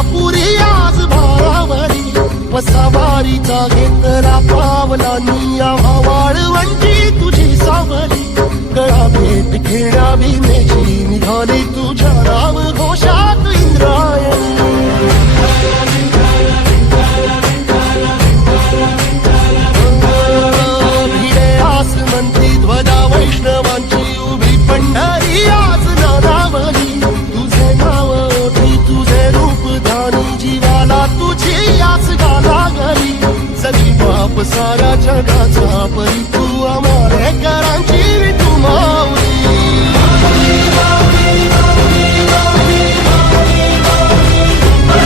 तुळजापुरी आज भारावरी वसावारीचा घेतला पावलांनी आम्हा वाळवंटी तुझी सावली गळा भेट घेण्या भीमेची निघाली तुझ्या राम घोषात इंद्रायणी भिडे आसमंती ध्वजा वैष्णवांची उभी पंढरी आज नानावली तुझे नाव तुझे रूप धानी जीवाला तुझी आस गाला गली सगळी बाप सारा जगा